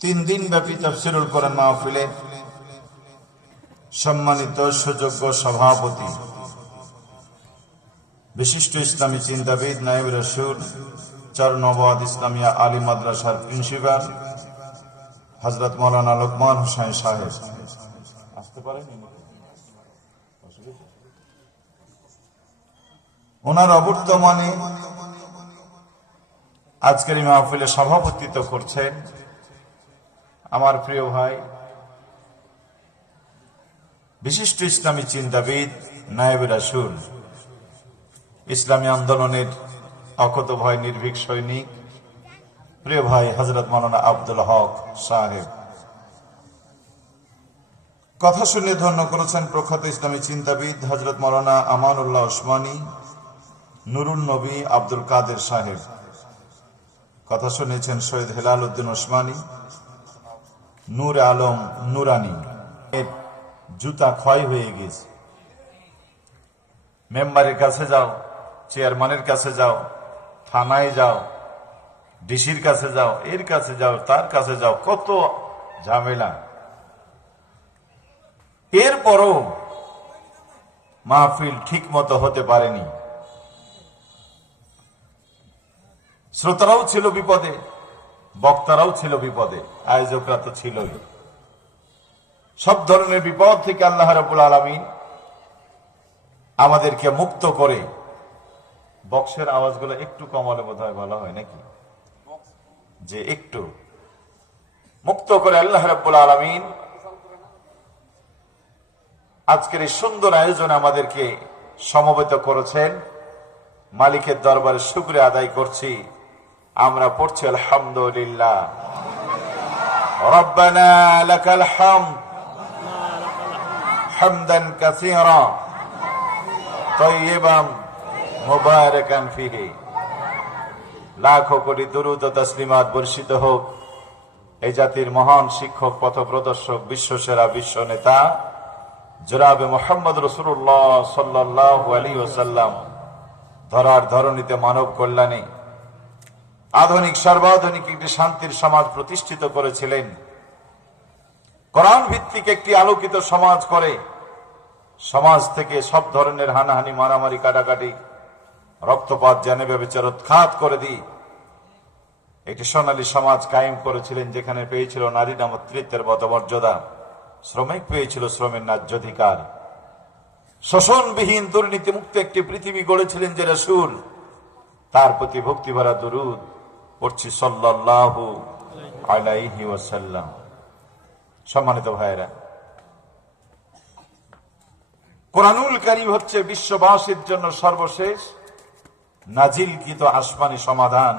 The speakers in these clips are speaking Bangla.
তিন দিন ব্যাপী তাফসীরুল কোরআন মাহফিলে সম্মানিত সুযোগ্য সভাপতি বিশিষ্ট ইসলামী চিন্তাবিদ নায়েব রাসূল চরনবাদ ইসলামিয়া আলী মাদ্রাসার প্রিন্সিপাল হযরত মাওলানা লোকমান হোসেন সাহেব আসতে পারেন। ওনার অবর্তমানে আজকের এই মাহফিলে সভাপতিত্ব করছেন আমার প্রিয় ভাই বিশিষ্ট ইসলামী চিন্তাবিদ নায়েব রাসূল ইসলামী আন্দোলনের অকুতোভয় নির্ভীক সৈনিক প্রিয় ভাই হযরত মাওলানা আব্দুল হক সাহেব। কথা শুনে ধন্য করেছেন প্রখ্যাত ইসলামী চিন্তাবিদ হযরত মাওলানা আমানুল্লাহ ওসমানী, নুরুন নবী আব্দুল কাদের সাহেব। কথা শুনেছেন সৈয়দ হেলাল উদ্দিন ওসমানী, নূর আলম নুরানি। জুতা ক্ষয় হয়ে গেছে, মেম্বারের কাছে যাও, চেয়ারম্যানের কাছে যাও, থানায় যাও, ডিসির কাছে যাও, এর কাছে যাও, তার কাছে যাও, কত ঝামেলা। এরপরও মাহফিল ঠিক মতো হতে পারেনি। শ্রোতারাও ছিল বিপদে, বক্তারাও ছিল বিপদে, আয়োজকরা তো ছিলই। সব ধরনের বিপদ থেকে আল্লাহ রাব্বুল আলামিন আমাদেরকে মুক্ত করে, বক্সের আওয়াজগুলো একটু কমালে বোধহয় ভালো হয় নাকি, যে একটু মুক্ত করে আল্লাহ রাব্বুল আলামিন আজকের এই সুন্দর আয়োজনে আমাদেরকে সমবেত করেছেন। মালিকের দরবারে শুকরিয়া আদায় করছি। আমরা পড়ছি আলহামদুলিল্লাহ, রব্বানা লাকাল হামদ হামদান কাসীরা তাইয়িবান মুবারাকান ফিহি। লাখো কোটি দুরূদ ও তাসলিমাত বর্ষিত হোক এই জাতির মহান শিক্ষক, পথপ্রদর্শক, বিশ্বসেরা, বিশ্ব নেতা জনাবে মুহাম্মদ রাসূলুল্লাহ সাল্লাল্লাহু আলাইহি ওয়াসাল্লাম। ধরার ধরণীতে মানব কল্যাণে আধুনিক সর্বাধুনিক একটি শান্তির সমাজ প্রতিষ্ঠিত করেছিলেন। কোরআন ভিত্তিক একটি আলোকিত সমাজ করে সমাজ থেকে সব ধরনের হানাহানি, মারামারি, কাটাকাটি, রক্তপাত জানে ব্যভিচার উৎখাত করে দিয়ে একটি সোনালী সমাজ কায়েম করেছিলেন, যেখানে পেয়েছিল নারী নামতৃত্বের মর্যাদা, শ্রমিক পেয়েছিল শ্রমের ন্যায্যাধিকার, শোষণবিহীন দুর্নীতিমুক্ত একটি পৃথিবী গড়েছিলেন যে রাসূল। তার প্রতি ভক্তিভরা দুরূদ পড়ছি সাল্লাল্লাহু আলাইহি ওয়াসাল্লাম। সম্মানিত ভাইরা, কোরআনুল কারীম হচ্ছে বিশ্ববাসীর জন্য সর্বশেষ নাজিলকৃত আসমানী সমাধান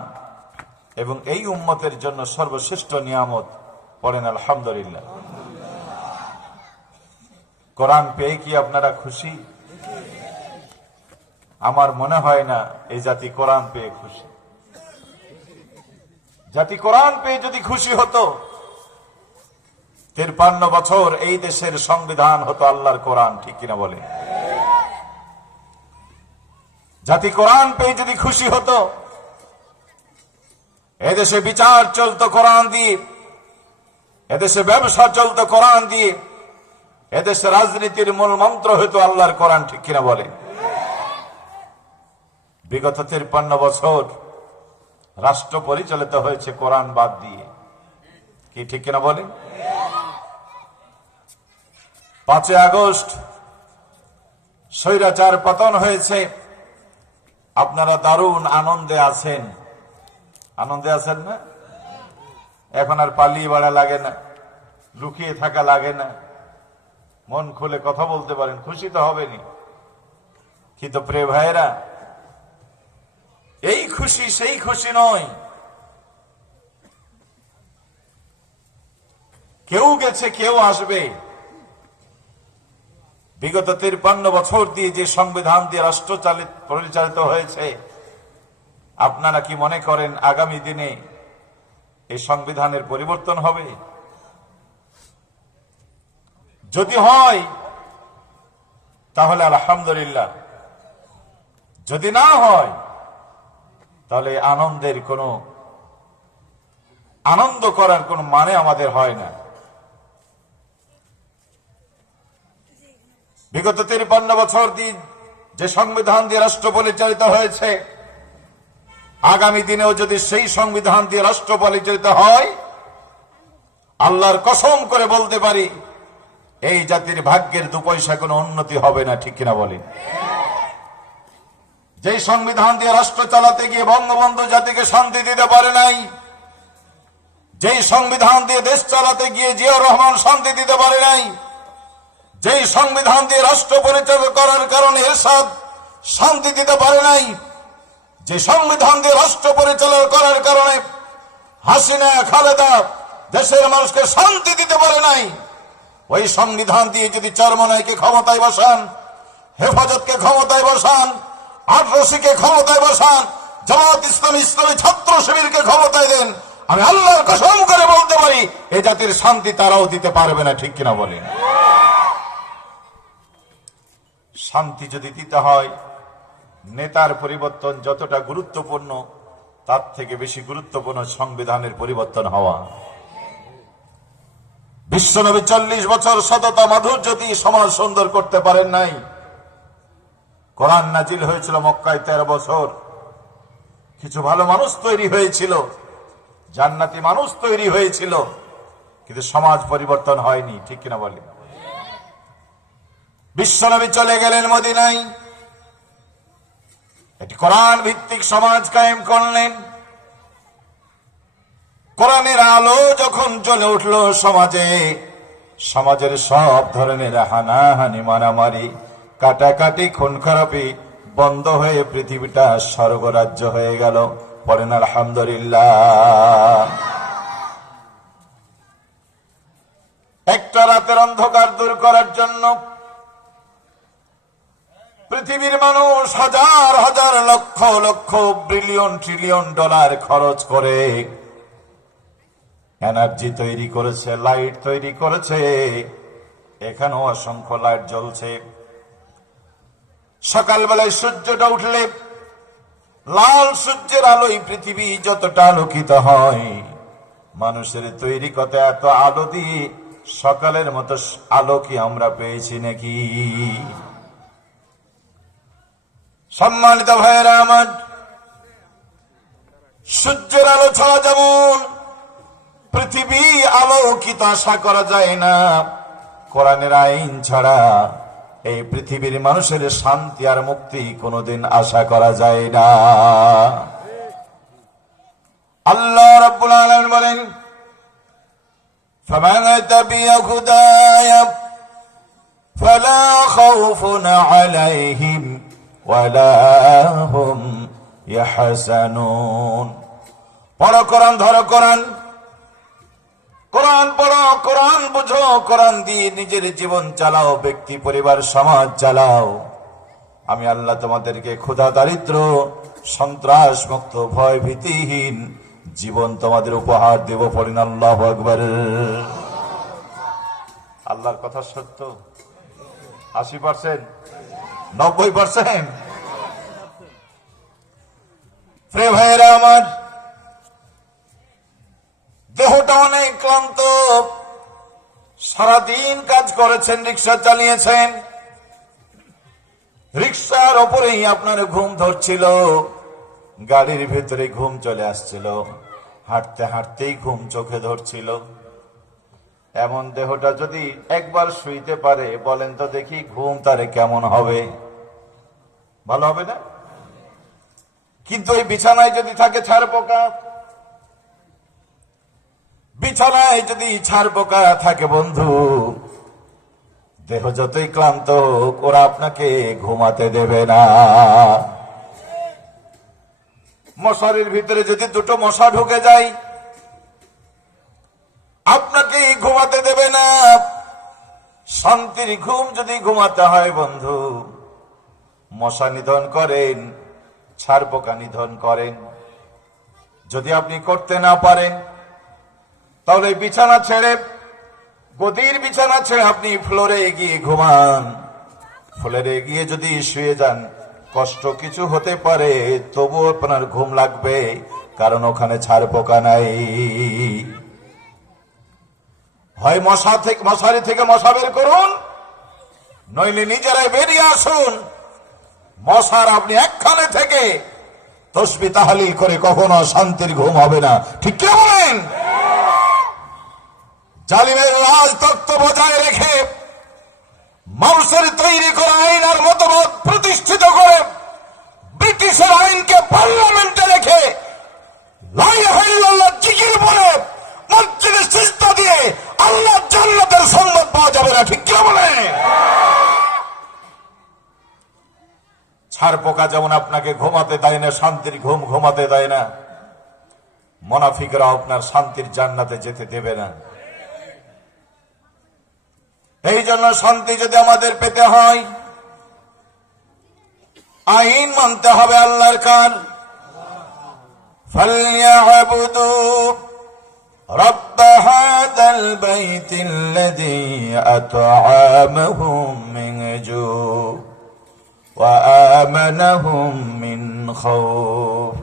এবং এই উম্মতের জন্য সর্বশ্রেষ্ঠ নিয়ামত। পড়েন আলহামদুলিল্লাহ। কোরআন পেয়ে কি আপনারা খুশি? আমার মনে হয় না এই জাতি কোরআন পেয়ে খুশি। জাতি কোরআন পেয়ে যদি খুশি হতো, 53 বছর এই দেশের সংবিধান হতো আল্লাহর কোরআন, ঠিক কিনা বলে? জাতি কোরআন পেয়ে যদি খুশি হতো, এদেশে বিচার চলতো কোরআন দিয়ে, এদেশে ব্যবসা চলতো কোরআন দিয়ে, এদেশে রাজনীতির মূল মন্ত্র হতো আল্লাহর কোরআন, ঠিক কিনা বলে? বিগত 53 বছর রাষ্ট্র পরিচালিত হয়েছে কোরআন বাদ দিয়ে, কি ঠিক কিনা বলে? 5 আগস্ট স্বৈরাচার পতন হয়েছে। আপনারা দারুণ আনন্দে আছেন, আনন্দে আছেন না? এখন আর পালিয়ে বেড়া লাগে না, লুকিয়ে থাকা লাগে না, মন খুলে কথা বলতে পারেন, খুশি তো হবেনি। কিন্তু প্রিয় ভাইয়েরা, এই খুশি সেই খুশি নয়। কেউ গেছে, কেউ আসবে। বিগত 53 বছর দিয়ে যে সংবিধান দিয়ে রাষ্ট্র পরিচালিত হয়েছে, আপনারা কি মনে করেন আগামী দিনে এই সংবিধানের পরিবর্তন হবে? যদি হয় তাহলে আলহামদুলিল্লাহ, যদি না হয় তাহলে আনন্দের কোনো আনন্দ করার কোন মানে আমাদের হয় না। বিগত 53 বছর দিন যে সংবিধান দিয়ে রাষ্ট্র পরিচালিত হয়েছে, আগামী দিনেও যদি সেই সংবিধান দিয়ে রাষ্ট্র পরিচালিত হয়, আল্লাহর কসম করে বলতে পারি এই জাতির ভাগ্যের 2 পয়সা কোনো উন্নতি হবে না। ঠিক কিনা বলেন? যেই সংবিধান দিয়ে রাষ্ট্র চালাতে গিয়ে বঙ্গবন্ধু জাতিকে শান্তি দিতে পারে নাই, যেই সংবিধান দিয়ে দেশ চালাতে গিয়ে জিয়াউর রহমান শান্তি দিতে পারে নাই, যেই সংবিধান দিয়ে রাষ্ট্র পরিচালনা করার কারণে এরশাদ শান্তি দিতে পারে নাই, যে সংবিধান দিয়ে রাষ্ট্র পরিচালনা করার কারণে হাসিনা খালেদা দেশের মানুষকে শান্তি দিতে পারে নাই, ওই সংবিধান দিয়ে যদি চরমনাইকে ক্ষমতায় বসান, হেফাজতকে ক্ষমতায় বসান, আটরশিকে ক্ষমতায় বসান, জামাত ইসলামী ইসলামী ছাত্র শিবিরকে ক্ষমতায় দেন, আমি আল্লাহর কসম করে বলতে পারি এই জাতির শান্তি তারাও দিতে পারবে না। ঠিক কিনা বলেন? শান্তি যদি দিতে হয়, নেতার পরিবর্তন যতটা গুরুত্বপূর্ণ, তার থেকে বেশি গুরুত্বপূর্ণ সংবিধানের পরিবর্তন হওয়া। বিশ্বনবী 40 বছর সততা মাধুর্য দিয়ে সমাজ সুন্দর করতে পারেন নাই। কোরআন নাজিল হয়েছিল মক্কায় 13 বছর। কিছু ভালো মানুষ তৈরি হয়েছিল, জান্নাতি মানুষ তৈরি হয়েছিল, কিন্তু সমাজ পরিবর্তন হয়নি। ঠিক কিনা বলেন? বিশ্বনবী চলে গেলেন মদিনায়, একটি কোরআন ভিত্তিক সমাজ কায়েম করলেন। কোরআনের আলো যখন জ্বলে উঠল সমাজে, সমাজের সব ধরনের হানাহানি, মারামারি, কাটাকাটি, খুন খারাপি বন্ধ হয়ে পৃথিবীটা স্বর্গরাজ্য হয়ে গেল। পড়েন আলহামদুলিল্লাহ। একটা রাতের অন্ধকার দূর করার জন্য পৃথিবীর মানুষ হাজার হাজার lakh lakh billion trillion dollar খরচ করে এনার্জি তৈরি করেছে, লাইট তৈরি করেছে। এখানেও অসংখ্য লাইট জ্বলছে। সকালবেলায় সূর্যটা উঠলে লাল সূর্যের আলোয় পৃথিবী যতটা আলোকিত হয়, মানুষের তৈরি কথা এত আলো দিয়ে সকালের মতো আলো কি আমরা পেয়েছি নাকি? সম্মানিত ভাইয়েরা আমার, সূর্যের আলো ছাড়া যেমন পৃথিবী আলোকিত আশা করা যায় না, কোরআনের আইন ছাড়া এই পৃথিবীর মানুষের শান্তি আর মুক্তি কোনোদিন আশা করা যায় না। আল্লাহ রাব্বুল আলামিন বলেন, ফামান তাবিয়া হুদায়া ফালা খাউফুন আলাইহিম ওয়ালা হুম ইয়াহজানুন। পড়ো কোরআন, ধরো কোরআন, কোরআন পড়ো, কোরআন বুঝো, কোরআন দিয়ে নিজের জীবন চালাও, ব্যক্তি পরিবার সমাজ চালাও। আমি আল্লাহ তোমাদেরকে ক্ষুধা দারিদ্র সন্ত্রাস মুক্ত ভয় ভীতিহীন জীবন তোমাদের উপহার দেব। পড়েন আল্লাহু আকবার। আল্লাহর কথা সত্য। 80%, 90%। প্রিয় ভাইয়েরা আমার, দেহটা অনেক ক্লান্ত, সারাদিন কাজ করেছেন, রিক্সা চালিয়েছেন, রিক্সার ওপরেই আপনার ঘুম ধরছিল, গাড়ির ভেতরে ঘুম চলে আসছিল, হাঁটতে হাঁটতেই ঘুম চোখে ধরছিল। এমন দেহটা যদি একবার শুইতে পারে, বলেন তো দেখি ঘুম তারে কেমন হবে? ভালো হবে না? কিন্তু এই বিছানায় যদি থাকে ছাড় পোকা, বিছানায় যদি ছাড় পোকা থাকে বন্ধু, দেহ যতই ক্লান্ত হোক ওরা আপনাকে ঘুমাতে দেবে না। মশারির ভিতরে যদি 2টো মশা ঢুকে যায়, আপনাকে ঘুমাতে দেবে না। শান্তির ঘুম যদি ঘুমাতে হয় বন্ধু, মশা নিধন করেন, ছাড় পোকা নিধন করেন। যদি আপনি করতে না পারেন, তাহলে বিছানা ছেড়ে, গদির বিছানা ছেড়ে আপনি ফ্লোরে গিয়ে ঘুমান। ফ্লোরে গিয়ে যদি শুয়ে যান, কষ্ট কিছু হতে পারে, তবুও আপনার ঘুম লাগবে। কারণ ওখানে ছাড় পোকা নাই। হয় মশারি থেকে মশা বের করুন, নইলে নিজেরাই বেরিয়ে আসুন। মশার আপনি একখানে থেকে তসবিহ তাহলিল করে কখনো শান্তির ঘুম হবে না, ঠিক কি বলেন? জালিমের রাজতত্ত্ব বজায় রেখে মানুষের তৈরি করা আইন আর মতবাদ প্রতিষ্ঠিত করে ব্রিটিশের আইনকে পার্লামেন্টে রেখে লা ইলাহা ইল্লাল্লাহ জিকির বলে মসজিদে সিজদা দিয়ে আল্লাহ জান্নাতের সম্মান পাওয়া যাবে না, ঠিক কি বলেন? ছাড় পোকা যেমন আপনাকে ঘুমাতে দেয় না, শান্তির ঘুম ঘুমাতে দেয় না, মুনাফিকরা আপনার শান্তির জান্নাতে যেতে দেবে না। এই জন্য শান্তি যদি আমাদের পেতে হয়, আইন মানতে হবে আল্লাহর। কার ফালইয়াবুদু রাব্ব হাযাল বাইতিল্লাযী আত'আমাহুম মিন জু' ওয়া আমানাহুম মিন খাউফ।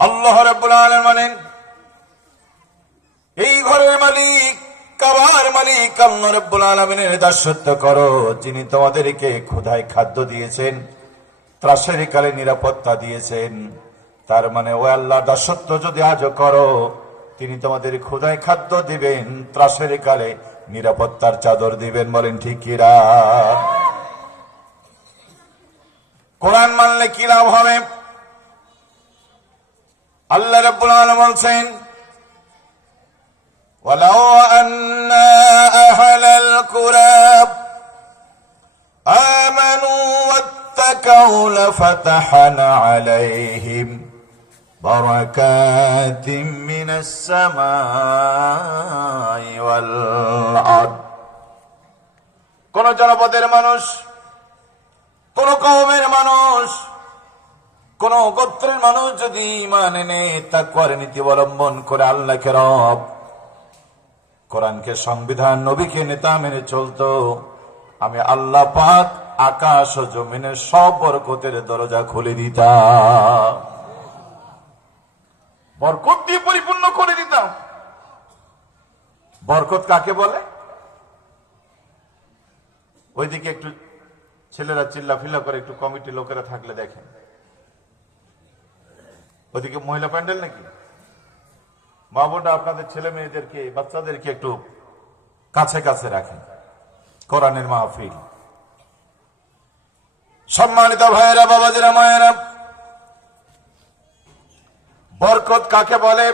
আল্লাহ রাব্বুল আলামিন এই ঘরের মালিক, কাবার মালিক আল্লাহ রাব্বুল আলামিনের দাসত্ব করো, যিনি তোমাদেরকে ক্ষুধায় খাদ্য দিয়েছেন, ত্রাসের কালে নিরাপত্তা দিয়েছেন। তার মানে ও আল্লাহ দাসত্ব যদি আজও করো, তিনি তোমাদের ক্ষুধায় খাদ্য দিবেন, ত্রাসের কালে নিরাপত্তার চাদর দিবেন। বলেন ঠিক কিরা? কোরআন মানলে কি লাভ হবে? আল্লাহ রাব্বুল আলামিন বলছেন, ওয়ালাউ আন্না আহলাল কুরা আমানু ওয়াত্তাকাউ লাফাতাহনা আলাইহিম বারাকাতিম মিনাস সামাই ওয়াল আরদ। কোন জনপদের মানুষ, কোন কওমের মানুষ, কোন গোত্রের মানুষ যদি ঈমান এনে তাকওয়ার নীতি অবলম্বন করে আল্লাহকে রব, কোরআনকে সংবিধান, নবীকে নেতা মেনে চলতো, আমি আল্লাহ পাক আকাশ ও জমিনের সব বরকতের দরজা খুলে দিতাম, বরকত দিয়ে পরিপূর্ণ করে দিতাম। বরকত কাকে বলে? ওইদিকে একটু ছেলেরা চিল্লাফিল্লা করে, একটু কমিটি লোকেরা থাকলে দেখেন, ওইদিকে মহিলা প্যান্ডেল নাকি? মা বোনরা আপনাদের ছেলে মেয়েদেরকে, বাচ্চাদেরকে একটু কাছে কাছে রাখেন। কোরআনের মাহফিল। সম্মানিত ভাইয়েরা, বাবাজিরা, মায়েরা, বরকত কাকে বলে?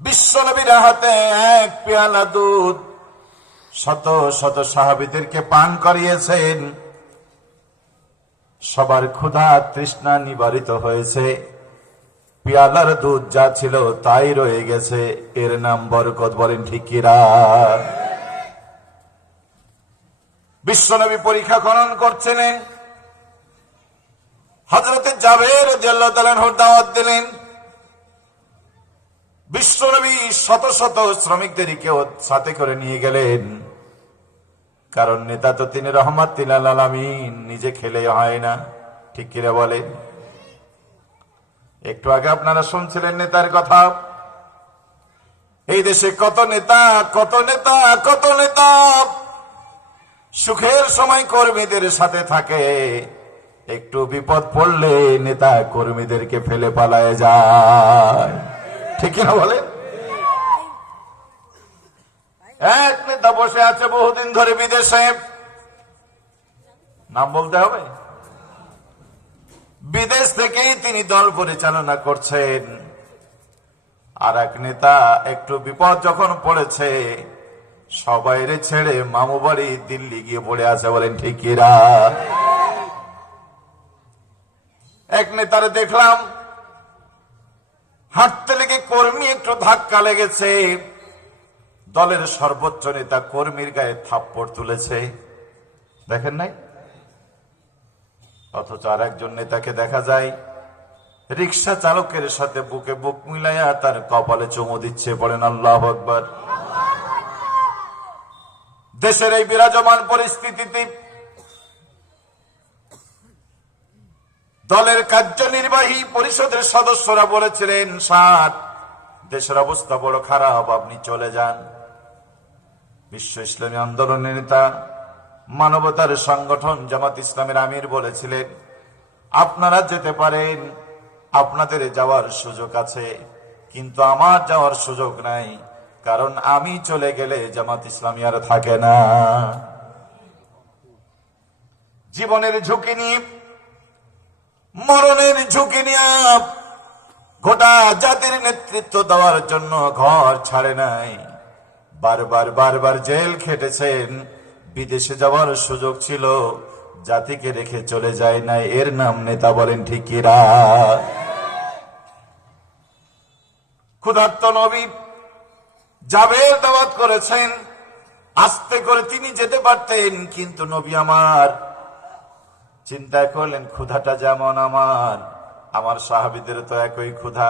বিশ্বনবীর হাতে এক পেয়ালা দুধ শত শত সাহাবীদেরকে পান করিয়েছেন। সবার ক্ষুধা তৃষ্ণা নিবারিত হয়েছে, পেয়ালার দুধ যা ছিল তাই রয়ে গেছে, এর নাম বরকত। বলেন ঠিক কিনা? বিশ্বনবী পরীক্ষা খনন করছিলেন, হযরতে জাবের রাদিয়াল্লাহু তাআলা আনহু দাওয়াত দিলেন। বিশ্বনবী শত শত শ্রমিকদেরকে সাথে করে নিয়ে গেলেন, কারণ নেতা তো তিনি রহমাতুল লিল আলামিন, নিজে খেলে হয় না, ঠিক কিনা বলেন? একটু আগে আপনারা শুনছিলেন নেতার কথা। এই দেশে কত নেতা, কত নেতা, কত নেতা সুখের সময় কর্মীদের সাথে থাকে, একটু বিপদ পড়লে নেতা কর্মীদেরকে ফেলে পালায় যায়, ঠিক কিনা বলেন? এক নেতা বসে আছে বহুদিন ধরে বিদেশে, নাম বলতে হবে, বিদেশ থেকেই তিনি দল পরিচালনা করছেন। আর এক নেতা একটু বিপদ যখন পড়েছে, সবাইরে ছেড়ে মামু বাড়ি দিল্লি গিয়ে পড়ে আছে। বলেন ঠিক কিনা? এক নেতারে দেখলাম হাঁটতে লেগে কর্মী একটু ধাক্কা লেগেছে, দলের সর্বোচ্চ নেতা কর্মীর গায়ে থাপ্পড় তুলেছে, দেখেন নাই? অথচ আর একজন নেতাকে দেখা যায় রিক্সা চালকের সাথে বুকে বুক মিলাইয়া তার কপালে চুমু দিচ্ছে। পড়েন আল্লাহু আকবার। দেশের এই বিরাজমান পরিস্থিতিতে দলের কার্যনির্বাহী পরিষদের সদস্যরা বলেছিলেন, স্যার দেশের অবস্থা বড় খারাপ, আপনি চলে যান। বিশ্ব ইসলামী আন্দোলনের নেতা, মানবতার সংগঠন জামাত ইসলামের আমির বলেছিলেন, আপনারা যেতে পারেন, আপনাদের যাওয়ার সুযোগ আছে, কিন্তু আমার যাওয়ার সুযোগ নাই, কারণ আমি চলে গেলে জামাত ইসলামী আর থাকে না। জীবনের ঝুঁকি নিয়ে, মরণের ঝুঁকি নিয়ে গোটা জাতির নেতৃত্ব দেওয়ার জন্য ঘর ছাড়ে নাই, বারবার জেল খেটেছেন, বিদেশে যাওয়ার সুযোগ ছিল, জাতিকে রেখে চলে যায় নাই, এর নাম নেতা। বলেন ঠিক কিনা? ক্ষুধার্ত নবী জাবের দাওয়াত করেছেন, আস্তে করে তিনি যেতে পারতেন, কিন্তু নবী আমার চিন্তা করলেন, ক্ষুধাটা যেমন আমার সাহাবীদের তো একই ক্ষুধা।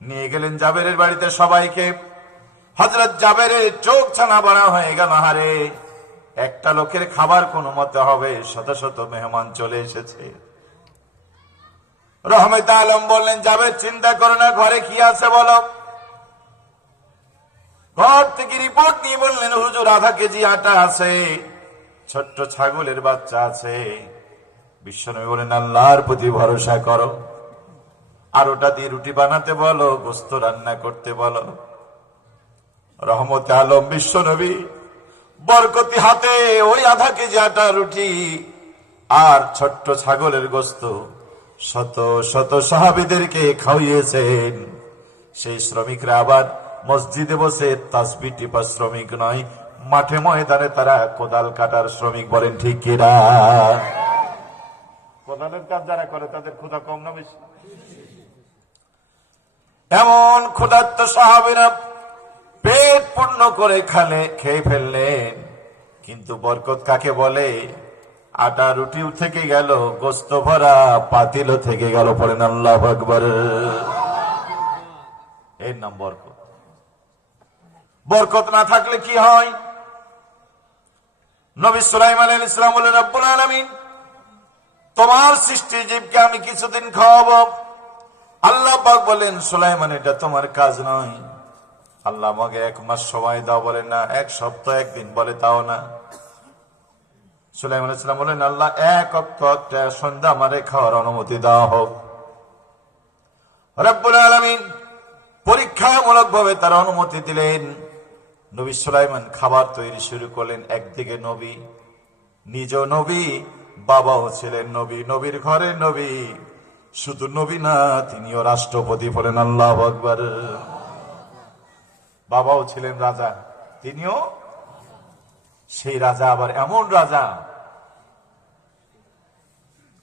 নিয়ে গেলেন জাবেরের বাড়িতে সবাইকে। হযরত জাবেরের চোখ ছানা বড়া হয়ে গেল, হারে একটা লোকের খাবার কোনো মতে হবে, শত শত মেহমান চলে এসেছে। রহমত আলম বললেন, জাবের চিন্তা করো না, ঘরে কি আছে বলো। ঘর থেকে রিপোর্ট নিয়ে বললেন, হুজুর আধা কেজি আটা আছে, ছোট্ট ছাগলের বাচ্চা আছে। বিশ্বনবী বলেন, আল্লাহর প্রতি ভরসা করো, আর ওটা দিয়ে রুটি বানাতে বলো, গোস্ত রান্না করতে বলো। রহমতে আলম বিশ্বনবী বরকতি হাতে ওই আধা কেজি আটা, রুটি আর ছোট্ট ছাগলের গোস্ত শত শত সাহাবীদেরকে খাওয়িয়েছেন। সেই শ্রমিকরা আবার মসজিদে বসে তাসবিহ টিপা শ্রমিক নয়, মাঠে ময়দানে তারা কোদাল কাটার শ্রমিক। বলেন ঠিক কিনা? কোদালের কাজ যারা করে তাদের ক্ষুধা কম না বেশি? এমন ক্ষুধার্ত সাহাবীরা পেট পূর্ণ করে খেয়ে ফেললেন, কিন্তু বরকত কাকে বলে? আটা রুটিও থেকে গেল, গোস্ত ভরা পাতিলও থেকে গেল। পড়েন আল্লাহু আকবার। এর নাম বরকত। বরকত না থাকলে কি হয়? নবী সুলাইমান আলাইহিস সালাম বলেন, রব্বুল আলামিন তোমার সৃষ্টি জীবকে আমি কিছুদিন খাওয়াবো। আল্লাহ পাক বলেন, সুলাইমান এটা তোমার কাজ নয়। আল্লাহ আমাকে 1 মাস সময় দাও। বলেন না, 1 সপ্তাহ 1 দিন। বলে তাও না। সুলাইমান আলাইহিস সালাম বলেন, আল্লাহ 1 ওয়াক্ত সন্ধ্যা আমারে খাওয়ার অনুমতি দেওয়া হোক। রব্বুল আলামিন পরীক্ষামূলক ভাবে তার অনুমতি দিলেন। নবী সুলাইমান খাবার তৈরি শুরু করলেন। একদিকে নবী, নিজ নবী, বাবাও ছিলেন নবী, নবীর ঘরে নবী, শুধু নবী না, তিনিও রাষ্ট্রপতি। বলেন আল্লাহু আকবার। বাবাও ছিলেন রাজা, তিনিও সেই রাজা, আবার এমন রাজা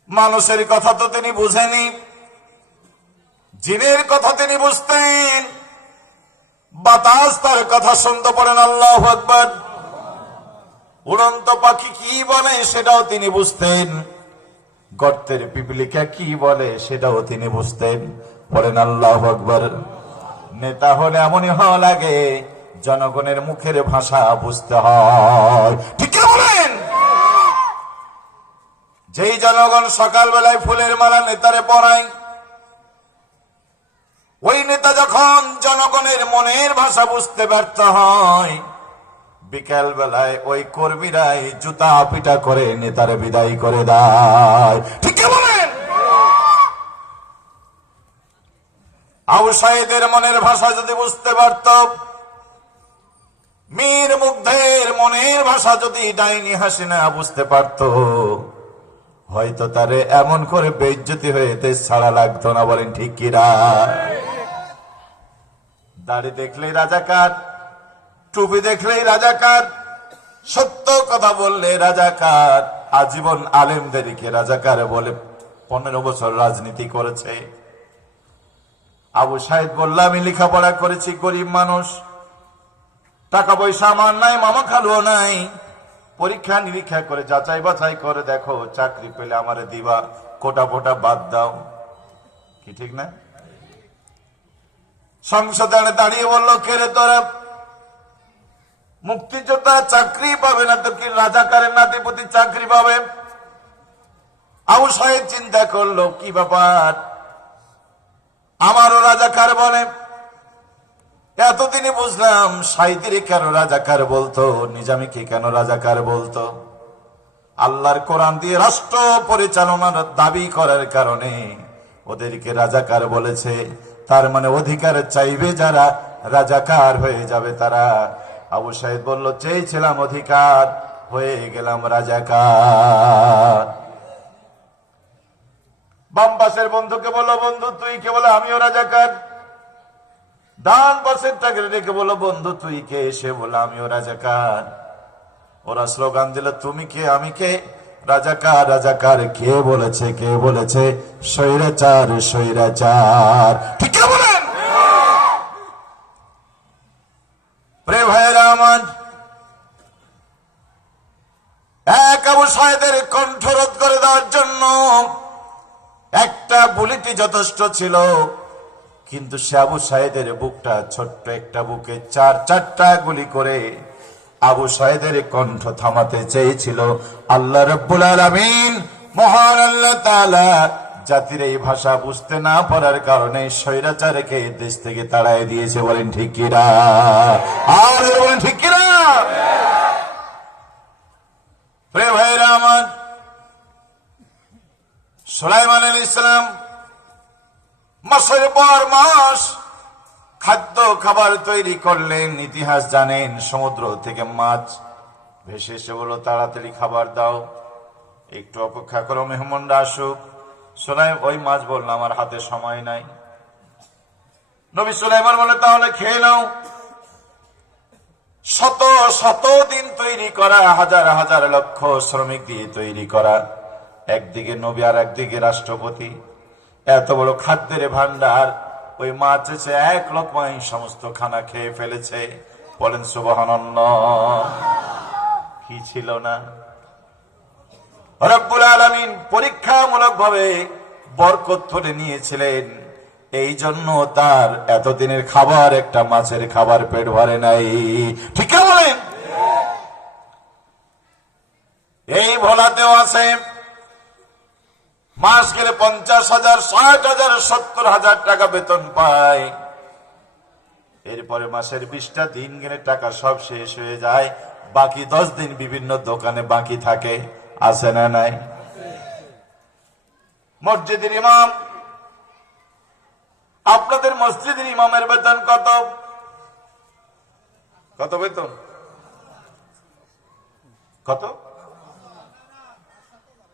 মানুষের কথা তো তিনি বুঝেনি, জিনের কথা তিনি বুঝতেন, বাতাস তার কথা শুনতে। পারেন আল্লাহু আকবার। উড়ন্ত পাখি কি বলে সেটাও তিনি বুঝতেন, গর্তের পিপিলিকা কি বলে সেটাও তিনি বুঝতেন। পড়েন আল্লাহু আকবার। নেতা হলে এমনই হওয়া লাগে, জনগণের মুখের ভাষা বুঝতে হয়। ঠিক বলেন? যেই জনগণ সকালবেলায় ফুলের মালা নেতারে পরায়, ওই নেতা যখন জনগণের মনের ভাষা বুঝতে ব্যর্থ হয়, বিকাল বেলায় ওই কর্মীরাই জুতা পিটা করে নেতারে বিদায় করে দেয়। ঠিক বলেন? আবু সাঈদের মনের ভাষা যদি বুঝতে পারত, মীর মুগ্ধের মনের ভাষা যদি ডাইনি হাসিনা বুঝতে পারত, হয়তো তারে এমন করে বেইজ্জতি হয়ে দেশ ছাড়া লাগতো না। বলেন ঠিক কিনা? দাড়ি দেখলেই রাজাকার, টুপি দেখলেই রাজাকার, সত্য কথা বললে রাজাকার। আজীবন আলেমদেরকে রাজাকার বলে 15 বছর রাজনীতি করেছে। আবু সাঈদ বলল, আমি লেখাপড়া করেছি, গরিব মানুষ, টাকা পয়সা আমার নাই, মামা খালুও নাই, পরীক্ষা নিরীক্ষা করে যাচাই বাছাই করে দেখো, চাকরি পেলে আমারে দিবা, কোটা ফোটা বাদ দাও। কি ঠিক না? সংসদে দাঁড়িয়ে বলল, কে রে তোরা? মুক্তিযোদ্ধা চাকরি পাবে না তো কি রাজাকারের নাতিপতি চাকরি পাবে? আবু সাইদ চিন্তা করলো কি ব্যাপার, আমারও রাজাকার বলে। এতদিনে বুঝলাম সাইদিরে কেন রাজাকার বলতো, নিজামীকে কেন রাজাকার বলতো। আল্লাহর কোরআন দিয়ে রাষ্ট্র পরিচালনার দাবি করার কারণে ওদেরকে রাজাকার বলেছে। তার মানে অধিকার চাইবে যারা, রাজাকার হয়ে যাবে তারা। আবু সাইদ বলল, চেয়েছিলাম অধিকার, হয়ে গেলাম রাজাকার। বাম পাশের বন্ধুকে বলল, বন্ধু তুই কে? বলে আমিও রাজাকার। ডান পাশের টাকে রেখে বলল, বন্ধু তুই কে? সে বলে আমিও রাজাকার। ওরা স্লোগান দিল, তুমি কে আমি কে? রাজাকার রাজাকার। কে বলেছে? কে বলেছে? স্বৈরাচার স্বৈরাচার। ঠিক কে বলেন? প্রে ভাইয়েরা আমার, এক আবু সাইদের কণ্ঠরোধ করে দেওয়ার জন্য একটা বুলেটই যথেষ্ট ছিল। কিন্তু সে আবু সাইদের বুকটা ছোট্ট একটা বুকে চারটা গুলি করে আবু সাইদের কণ্ঠ থামাতে চেয়েছিল। আল্লাহ রাব্বুল আলামিন, মহান আল্লাহ তাআলা জাতির এই ভাষা বুঝতে না পারার কারণে স্বৈরাচারকে দেশ থেকে তাড়াই দিয়েছে। বলেন ঠিক কিনা? আর বলেন ঠিক কিনা? প্রিয় ভাইরা আমার, সুলাইমান আলাইহিস সালাম মাসের পর মাস খাদ্য খাবার তৈরি করলেন। ইতিহাস জানেন, সমুদ্র থেকে মাছ ভেসে এসে বলল, তাড়াতাড়ি খাবার দাও, একটু অপেক্ষা করো, মেহমানরা আসুক। ওই মাছ বলল, আমার হাতে সময় নাই। নবী সুলাইমান বলে, তাহলে খেয়ে নাও। শত শত দিন তৈরি করা, হাজার হাজার লক্ষ শ্রমিক দিয়ে তৈরি করা, একদিকে নবী আর একদিকে রাষ্ট্রপতি, এত বড় খাদ্যের ভান্ডার। ওই মাছ এসে এক লোকমাই সমস্ত খানা খেয়ে ফেলেছে। বলেন সুবহানাল্লাহ। কি ছিল না? রব্বুল আলামিন পরীক্ষামূলক ভাবে বরকত তুলে নিয়েছিলেন। এই জন্য তার এতদিনের খাবার, একটা মাছের খাবার পেট ভরে নাই। ঠিক বলেন? এই ভোলাতেও আছে, মাস গেলে 50,000, 60,000, 70,000 টাকা বেতন পায়। এরপরে মাসের 20টা দিন গেলে টাকা সব শেষ হয়ে যায়, বাকি 10 দিন বিভিন্ন দোকানে বাকি থাকে। আছে না নাই? মসজিদের ইমাম, আপনাদের মসজিদের ইমামের বেতন কত? কত বেতন? কত?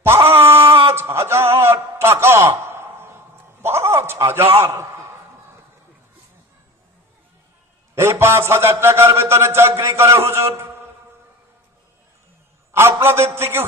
5,000 টাকা। 5,000। এই 5,000 টাকার বেতনে চাকরি করে হুজুর। আপনাদের থেকে